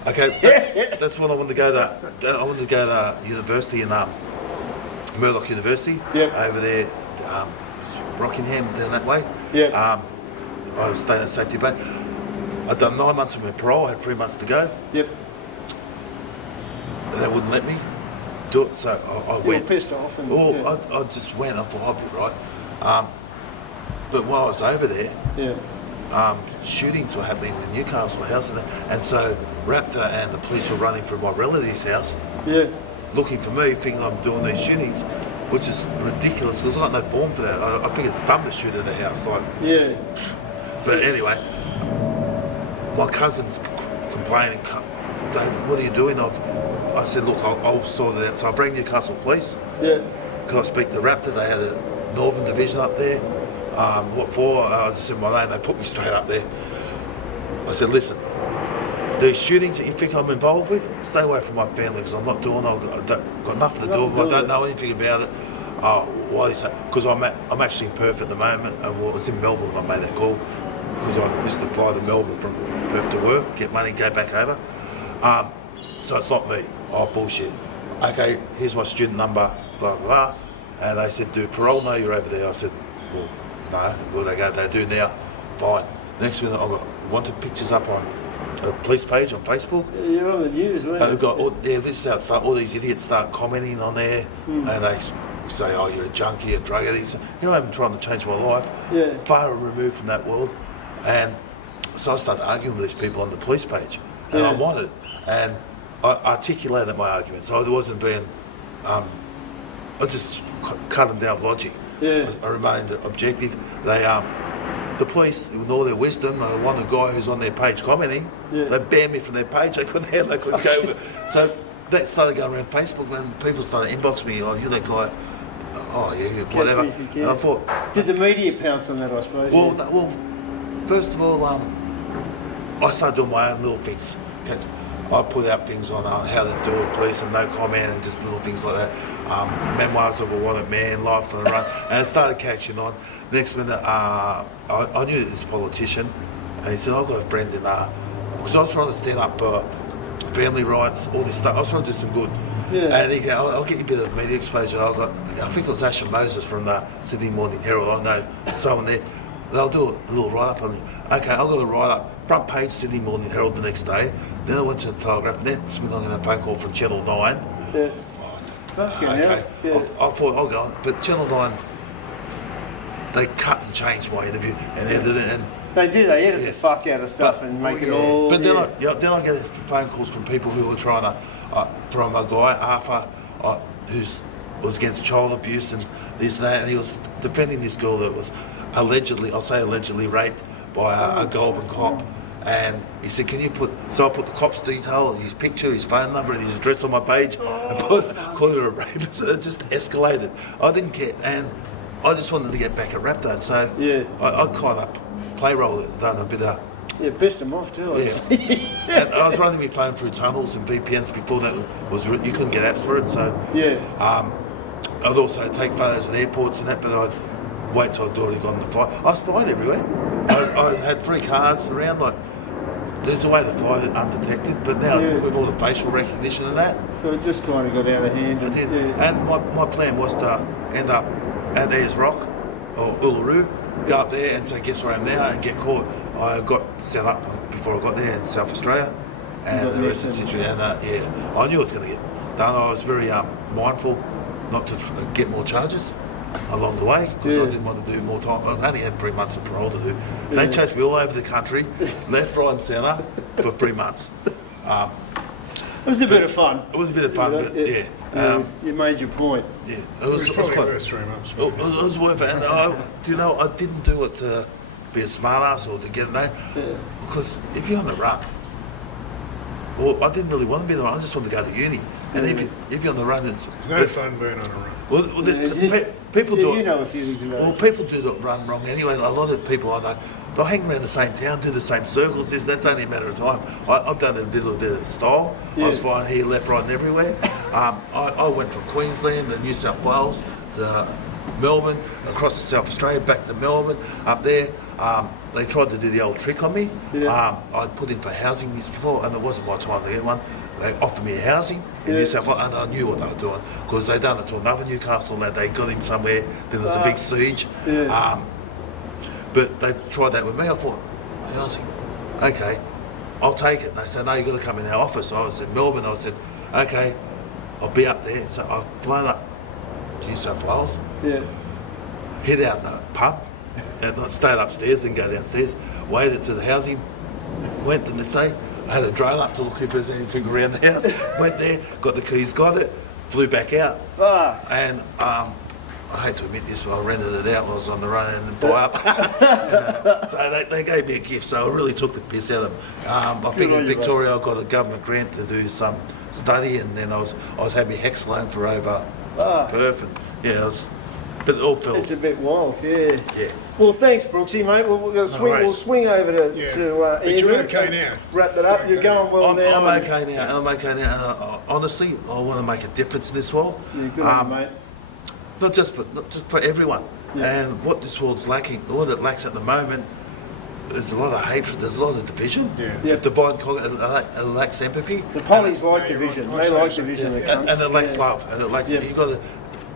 Okay, that's what I wanted to go to. I wanted to go to university in Murdoch University over there, Rockingham down that way. I was staying at Safety Bay. I'd done 9 months of my parole. I had 3 months to go. And they wouldn't let me do it, so I went. You were pissed off. I just went. I thought I'd be right. But while I was over there, shootings were happening in the Newcastle house, and so Raptor and the police were running from my relative's house, looking for me, thinking I'm doing these shootings, which is ridiculous because I've got no form for that. I think it's dumb to shoot at a house, But anyway, my cousin's complaining, David, what are you doing? I said, look, I'll sort it out. So I bring Newcastle Police. Because I speak to Raptor, they had a Northern Division up there. What for? I just said my name, they put me straight up there. I said, listen, these shootings that you think I'm involved with, stay away from my family because I'm not doing. I've got nothing to do with them. I don't know anything about it. Why is that? Because I'm actually in Perth at the moment, and I was in Melbourne when I made that call because I used to fly to Melbourne from Perth to work, get money, go back over. So it's not me. Oh, bullshit. Okay, here's my student number, blah, blah, blah. And they said, do parole? No, you're over there. I said, Well, no. Well, they do now. Fine. Next minute, I've got wanted pictures up on a police page on Facebook. Yeah, you're on the news, weren't you? They've got, this is how it starts. All these idiots start commenting on there, and they say, "Oh, you're a junkie, a drug addict." You know, I'm trying to change my life. Yeah. Far removed from that world, and so I started arguing with these people on the police page, and Yeah. I wanted, and I articulated my arguments. I wasn't being, I just cut them down with logic. Yeah. I remained objective. The police, with all their wisdom, one of the guy who's on their page commenting, they banned me from their page. They couldn't go with it. So that started going around Facebook, and people started inboxing me, "Oh, you're that guy." "Oh, yeah, whatever." Catch me if you can. And I thought, Did the media pounce on that, I suppose? well, first of all, I started doing my own little things. I put out things on how to do it, police, and no comment, and just little things like that. Memoirs of a wanted man, life on the run, and it started catching on. Next minute, I knew this politician, and he said, "I've got a friend in because I was trying to stand up for family rights, all this stuff. I was trying to do some good." Yeah. And he said, "I'll get you a bit of media exposure." I think it was Asher Moses from the Sydney Morning Herald. I know someone there. They'll do a little write-up on me. Okay, I've got a write-up. Front page Sydney Morning Herald the next day. Then I went to the Telegraph. Next minute, I got a phone call from Channel 9. Yeah. Fucking hell. Okay, Yeah. I thought I'll go on. But Channel 9, they cut and changed my interview and edited it. And They do, they edit the fuck out of stuff and make it all... But then I get phone calls from people who were trying to, from a guy, Arthur, who was against child abuse and this and that, and he was defending this girl that was allegedly raped by a Goulburn cop. And he said, "Can you put..." So I put the cop's detail, his picture, his phone number, and his address on my page, and called her a rapist. It just escalated. I didn't care, and I just wanted to get back at Raptor. So I kind of play role it, done a bit of... Yeah, pissed them off too. Yeah. And I was running my phone through tunnels and VPNs before that was... You couldn't get apps for it, so... Yeah. I'd also take photos at airports and that, but I'd wait till I'd already gone to fly. I was flying everywhere. I had 3 cars around, like... There's a way to fly undetected, but now with all the facial recognition and that... So it just kind of got out of hand. It did. And my plan was to end up at Ayers Rock or Uluru, go up there and say, "Guess where I am now," and get caught. I got set up before I got there in South Australia, and the rest is history. And I knew it was going to get done. I was very mindful not to get more charges along the way because I didn't want to do more time. I only had 3 months of parole to do. They chased me all over the country, left, right and centre for 3 months. It was a bit of fun. It was a bit of fun, but you made your point. Yeah, It was probably worth 3 months. It was worth it. And I didn't do it to be a smart ass or to get it there. Because if you're on the run, well, I didn't really want to be on the run, I just wanted to go to uni. And if you're on the run, it's... No fun being on a run. Well, people do you it... know a few things about Well, it. people do the run wrong anyway. A lot of people I know, they'll hang around the same town, do the same circles. That's only a matter of time. I've done a little bit of style. I was flying here, left, right and everywhere. I went from Queensland to New South Wales, to Melbourne, across to South Australia, back to Melbourne, up there. They tried to do the old trick on me. I'd put in for housing years before and it wasn't my time to get one. They offered me housing in New South Wales and I knew what they were doing because they'd done it to another Newcastle lad. They got him somewhere, then there's a big siege. But they tried that with me. I thought, housing, okay, I'll take it. And they said, "No, you've got to come in our office." I was in Melbourne. I said, "Okay, I'll be up there." So I've flown up to New South Wales, head out in the pub, and I stayed upstairs, then go downstairs, waited to the housing, went the next day. I had a drone up to look if there's anything around the house. Went there, got the keys, got it, flew back out. And I hate to admit this, but I rented it out when I was on the run and buy up. So they gave me a gift, so I really took the piss out of them. I think in Victoria I got a government grant to do some study, and then I was having my HEX loan for over Perth, and but it all fell. It's a bit wild, yeah. Yeah. Well, thanks, Brooksy, mate. We'll swing over to But you're Andrew. okay now. Wrap that up. You're going well now. I'm okay now. I'm okay now. Honestly, I want to make a difference in this world. Yeah, good on you, mate. Not just for everyone. And what this world's lacking, what it lacks at the moment, there's a lot of hatred. There's a lot of division. Divide, it lacks empathy. The Pollies like division. They like division. And it lacks love. And it lacks. You got to.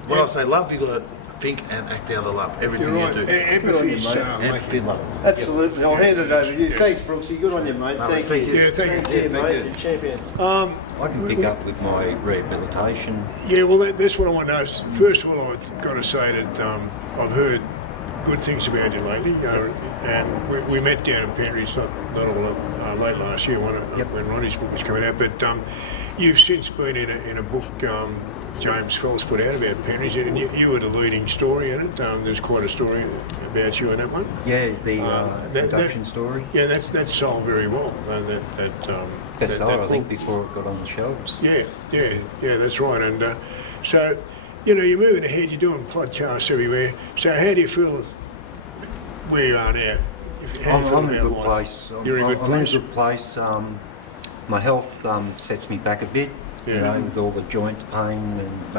When I say love, you got to think and act out of love. Everything You're right. you do. Empathy is Empathy, love. Absolutely. I'll hand it over to you. Thanks, Brooksy. Good on you, mate. Thank you. Yeah, thank you. Yeah, mate. You're champion. I can pick up with my rehabilitation. Yeah, well, that's what I want to know. First of all, I've got to say that I've heard good things about you lately, and we met down in Pentridge not all late last year when Ronnie's book was coming out, but you've since been in a book James Fells put out about Pentridge, and you were the leading story in it. There's quite a story about you in that one. Yeah, the production story. Yeah, that sold very well. Bestseller, I think, before it got on the shelves. Yeah, that's right. And so, you're moving ahead, you're doing podcasts everywhere. So how do you feel where you are now? I'm in a good place. You're in a good place? I'm in a good place. My health sets me back a bit, with all the joint pain and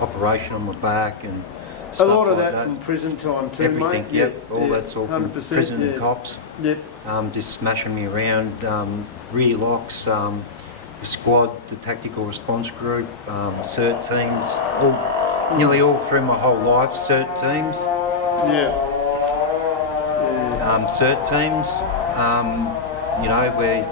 operation on my back and A stuff lot of like that from prison time too, Everything, mate. yep. All that's all from 100%, prison and cops. Yep. Just smashing me around, rear locks, the squad, the tactical response group, CERT teams, nearly all through my whole life, CERT teams. Yeah. CERT teams, where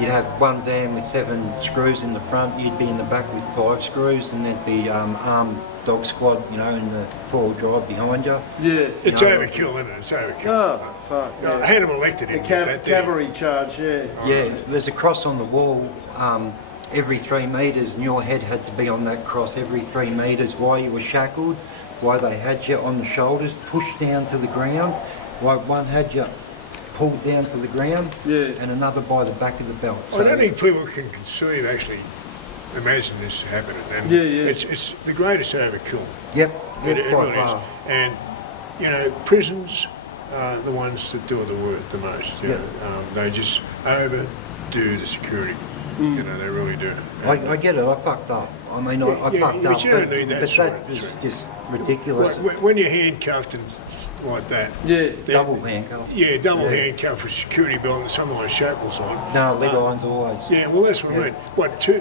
you'd have one van with 7 screws in the front, you'd be in the back with 5 screws, and there'd be armed dog squad, in the 4-wheel drive behind you. Yeah. It's overkill, isn't it? It's overkill. Oh, fuck. Yeah. Hannibal Lecter didn't get that, did he? Cavalry charge, yeah. Yeah, there's a cross on the wall every 3 metres, and your head had to be on that cross every 3 metres while you were shackled, while they had you on the shoulders, pushed down to the ground, while one had you pulled down to the ground, and another by the back of the belt. I don't think people can conceive, actually, imagine this happening. And it's the greatest overkill. Yep, It really is. far. And, prisons are the ones that do the work the most. They just overdo the security. They really do. I get it, I fucked up. I mean, I fucked up. But you don't need that but sort that of was thing. just ridiculous. When you're handcuffed and like that. Yeah. Double handcuff. Yeah, double handcuff with security belt and someone with shackles on. No, leg irons always. Yeah, well, that's what I mean. What, two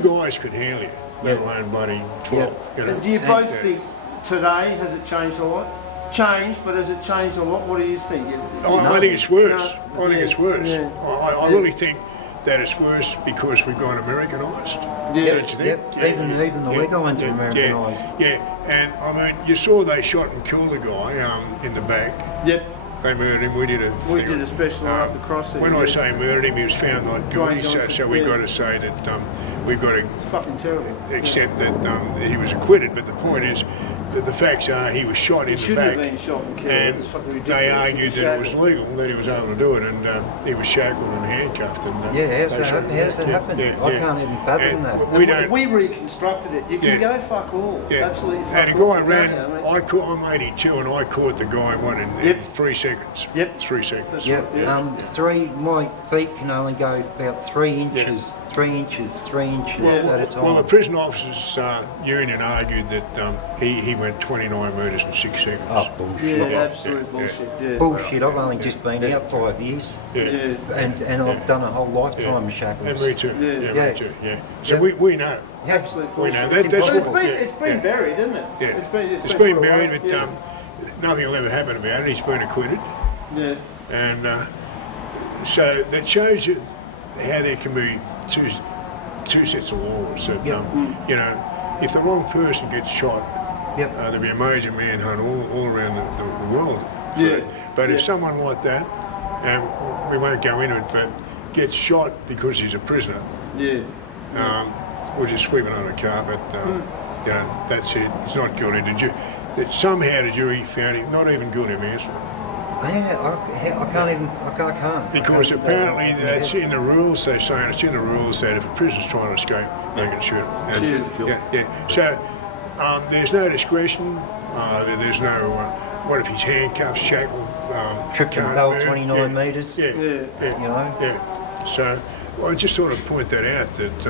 guys could handle you, let alone bloody 12. And do you both think today, has it changed a lot? Changed, but has it changed a lot? What do you think? I think it's worse. No, I think it's worse. yeah. I really think that it's worse because we've gone Americanised. Yeah. Don't you think? Even the leg irons are Americanised. Yeah, and I mean, you saw they shot and killed a guy in the back. Yep. They murdered him. We did a special after crossing. When I say murdered him, he was found not guilty. So we've got to say that we've got to It's fucking terrible. accept that he was acquitted. But the point is, that the facts are he was shot in the Shouldn't back. have been shot and killed. And It's fucking ridiculous. they argued that it was Shackled. legal, that he was able to do it, and he was shackled and handcuffed. And, How's that happen? I can't even fathom that. We don't. We reconstructed it. You can go fuck all. Yeah. Absolutely fuck And a all. guy ran. Yeah, I'm 82, and I caught the guy in 3 seconds. Yep. 3 seconds. That's Yep. right, yeah. My feet can only go about 3 inches, 3 inches at a time. Well, the prison officers' union argued that he went 29 metres in 6 seconds. Oh, bullshit. Yeah, absolute bullshit. Yeah. Bullshit, I've only just been out 5 years. Yeah. And I've done a whole lifetime of shackles. And me too. Yeah. Me too. Yeah. So we know. Absolute We bullshit. know. But That's what. it's been buried, isn't it? Yeah. It's been put away. buried, but nothing will ever happen about it. He's been acquitted. Yeah. And so that shows you how there can be two sets of laws. That, if the wrong person gets shot, there'll be a major manhunt all around the world. Yeah. But if someone like that, and we won't go into it, but gets shot because he's a prisoner, Yeah. we'll just sweep it under the carpet. That's it. He's not guilty. Somehow the jury found him not even guilty of manslaughter. I can't. Because apparently that's in the rules. They're saying it's in the rules that if a prisoner's trying to escape, they can shoot him. That's it. Yeah. So there's no discretion. There's no. What if he's handcuffed, shackled? Tripped and fell 29 metres. Yeah. So I just sort of point that out that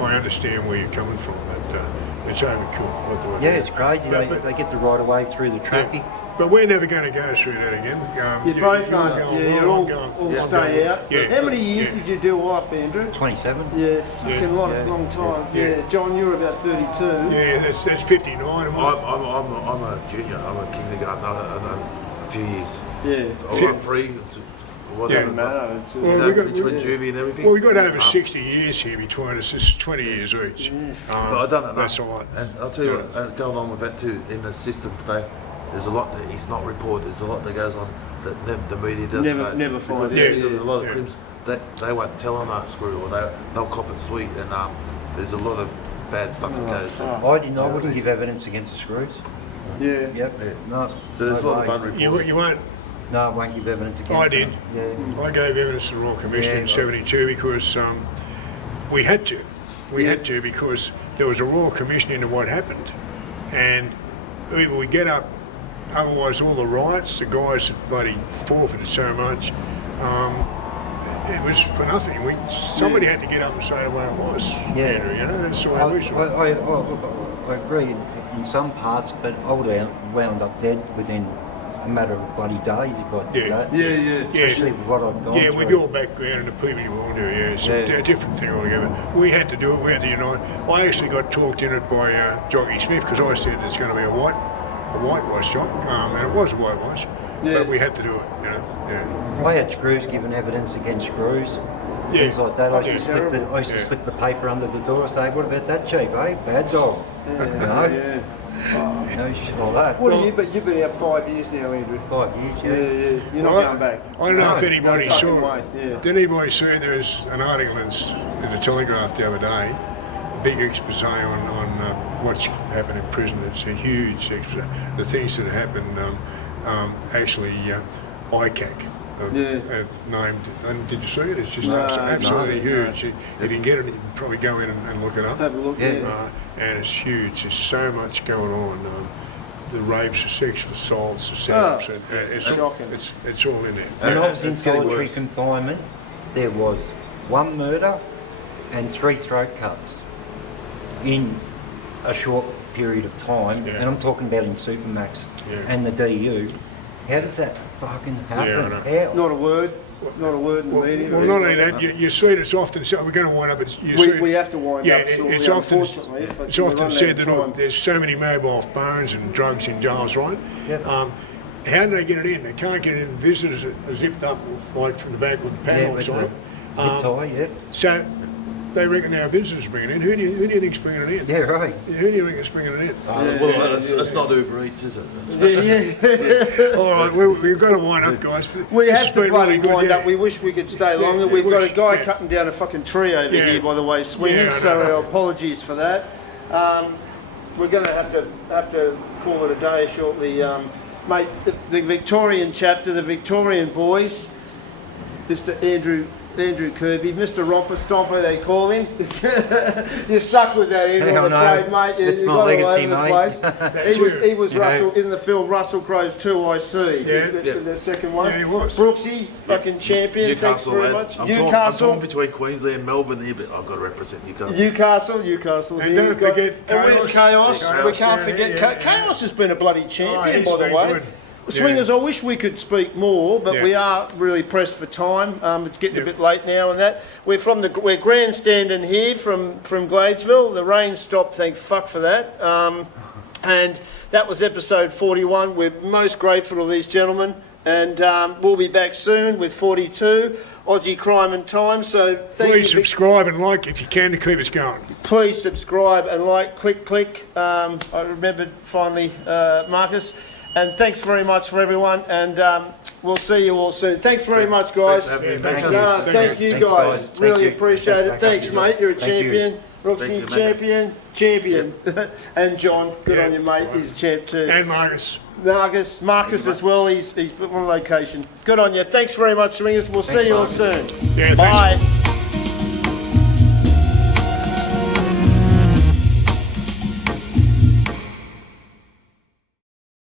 I understand where you're coming from. That it's overkill. Yeah, it's crazy. They get the right of way through the traffic. But we're never going to go through that again. You both aren't. go Yeah, on, you're I'm all going- stay out. Yeah. How many years Yeah. did you do up, Andrew? 27. Yeah, fucking long time. Yeah. Yeah, John, you're about 32. Yeah, that's 59. I'm a junior. I'm a kindergarten. I've done a few years. Yeah. I won free. Doesn't matter. It's, Well, we got- between juvie and everything. Well, we've got over 60 years here between us. It's 20 years each. But I've done it. That's a lot. And I'll tell you what, going on with that too, in the system today, there's a lot that is not reported. There's a lot that goes on that the media doesn't know. Never find Because out. there's a lot of Yeah. crims that they won't tell on that screw, or they'll cop it sweet, and there's a lot of bad stuff that goes on. I wouldn't give evidence against the screws. Yeah. Yep. No. So there's a lot of no way. unreported. You won't. No, I won't give evidence against I did. them. Yeah. I gave evidence to the Royal Commission Yeah. in 72 because we had to. We had to because there was a Royal Commission into what happened. And either we get up, otherwise all the riots, the guys that bloody forfeited so much, it was for nothing. Somebody had to get up and say the way it was. Yeah. Andrew, you know, that's the way we saw it. I agree in some parts, but I would have wound up dead within a matter of bloody days if I did Yeah. that. Yeah. Especially with what I've gone Yeah, through. with your background and the people you all do, yeah, it's a different thing altogether. We had to do it, we had to unite. I actually got talked in it by Jockey Smith because I said it's going to be a whitewash shot, and it was a whitewash, but we had to do it, you know. Yeah. I had screws given evidence against screws. Yeah. Things like that. I Yeah. used to slip the paper under the door and say, what about that chief, eh? Bad dog. No, Yeah. no shit like that. What are you? But you've been out 5 years now, Andrew. 5 years, Yeah, yeah. You're not Well, going back. I don't know if No, anybody no fucking saw way, yeah. Did anybody see there's an article in the Telegraph the other day, a big expose on what's happened in prison. It's a huge expose. The things that happened, actually, ICAC have named, and did you see it? It's just absolutely huge. If you can get it, you can probably go in and look it up. Have a look. Yeah. And it's huge. There's so much going on. The rapes, the sexual assaults, the setups. It's shocking. It's all in there. When I was in It's getting solitary worse. confinement, there was 1 murder and 3 throat cuts in a short period of time, Yeah. and I'm talking about in Supermax and the DU. How does that fucking happen? Yeah, How? Not a word. Not a word in the media. Well, not only that, you see it, it's often said, we're going to wind up, We have to wind up shortly, it's often, unfortunately. it's often said that there's so many mobile phones and drugs in jails, right? Yep. How do they get it in? They can't get it in. The visitors are zipped up, like from the back with the padlocks on it. Zip tie, yeah. So they reckon our visitors bring it in. Who do you think's bringing it in? Yeah, right. Who do you reckon's bringing it in? It's not Uber Eats, is it? All right, we've got to wind up, guys. We This have has to been bloody really good, wind yeah. up. We wish we could stay longer. yeah, We've we got a wish, guy yeah. cutting down a fucking tree over Yeah. here, by the way, swingers. Yeah, I so know. our apologies for that. We're going to have to call it a day shortly, mate. The Victorian chapter, the Victorian boys, Mr. Andrew Kirby, Mr. Romper, Stomper, they call him. You're stuck with that, Andrew, I'm I know. afraid, mate. It's You've my got all legacy, over the mate. place. He was You know. Russell in the film Russell Crowe's 2 I See. Yeah. The second one. Yeah, he was. Brooksy, fucking champion. Thanks Newcastle, very man. much. I'm Newcastle. torn between Queensland and Melbourne here, but I've got to represent Newcastle. Newcastle. And don't forget And where's Kaos. Chaos? We can't Yeah, forget. yeah, Chaos has been a bloody champion, he's by the been way. good. Swingers, Yeah. I wish we could speak more, but Yeah. we are really pressed for time. It's getting a bit late now, and that we're grandstanding here from Gladesville. The rain stopped, thank fuck for that. And that was episode 41. We're most grateful to these gentlemen, and we'll be back soon with 42 Aussie Crime and Time. So thank Please you. subscribe and like if you can to keep us going. Please subscribe and like, click. I remembered finally, Maccas. And thanks very much for everyone, and we'll see you all soon. Thanks very much, guys. Thanks for having me. Thank you. No, thank you, Thanks, guys. guys. Thank Really you. appreciate it. Thanks, mate. You're a Thank you. champion. Brooksy, Thanks, mate. champion. And John, good Yeah. on you, mate. He's a champ too. And Marcus. Marcus as well. He's on location. Good on you. Thanks very much, Swingers. We'll see you all soon. Yeah, thanks. Bye.